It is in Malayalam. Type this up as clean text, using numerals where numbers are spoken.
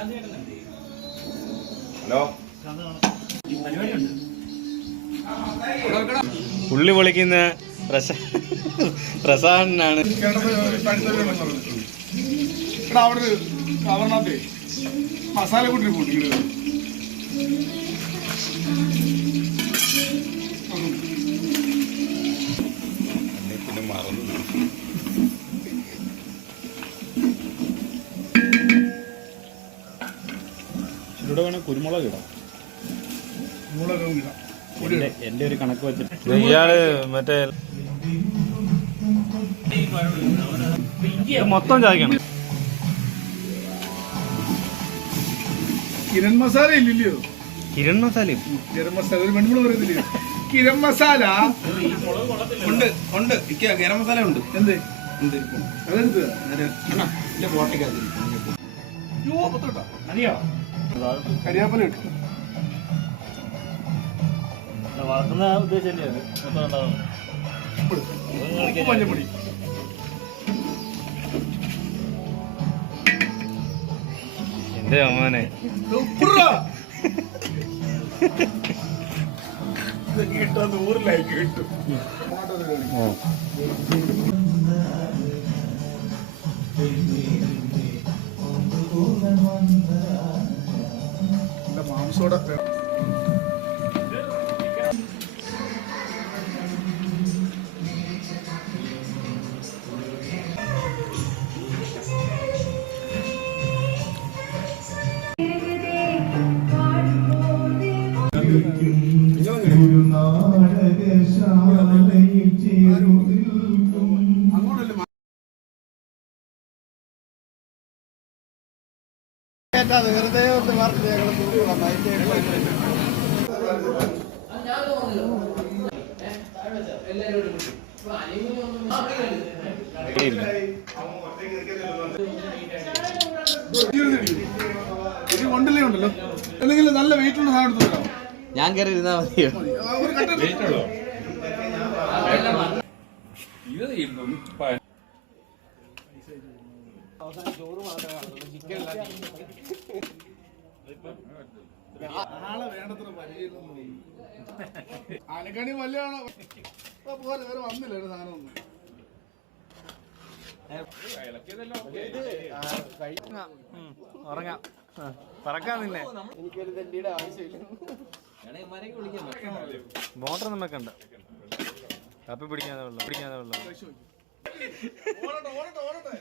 ഹലോ, ഉള്ളി പൊളിക്കുന്ന പ്രസാദനാണ്. മസാല കൂട്ടി പൊട്ടിക്കുന്നത് പിന്നെ മറന്നു. ഇവിടെ വേണേ കുരുമുളക് ഇടാം. എന്റെ ഒരു കണക്ക് വെച്ചിട്ട് ഇയാള് മറ്റേ മൊത്തം ചായക്കണം. കിരൺ മസാല ഇല്ലല്ലോ. കിരൺ മസാലയും ഗരം മസാല ഒരു പെണ്ണുമ്പോൾ പറയുന്നില്ല. കിരൺ മസാല ഉണ്ട് ഉണ്ട്. ഗരം മസാല ഉണ്ട്. എന്ത് അതെടുത്ത് കരിയാപ്പല കിട്ടും. വളർത്തുന്ന ഉദ്ദേശം തന്നെയാണ് മൊത്തം ഉണ്ടാകുന്നത്. മഞ്ഞപ്പൊടി എന്റെ അമ്മാനെ കിട്ടാൻ 100 ലൈക്ക് കിട്ടും. മാംസോടെ വെറുതെ ഒന്ന് മാർക്ക് ഇത് കൊണ്ടില്ലേ ഉണ്ടല്ലോ. എന്തെങ്കിലും നല്ല വെയിറ്റ് ഉള്ള സാധനം എടുത്തു. ഞാൻ കയറി ഇരുന്നാ മതിയോ? ആളെ വേണ്ടത്ര പരിചയം ആനക്കണി വല്ലതാണോ പോലെ വേറെ വന്നില്ല ഒരു സാധനം ഒന്നും. ഉറങ്ങാം, പറക്കാൻ നിന്നെ. എനിക്കൊരു തെണ്ടിയുടെ ആവശ്യമില്ല. മോട്ടർ നമ്മക്കണ്ട. കപ്പി പിടിക്കാതെ വെള്ളം ഓടട്ടെ.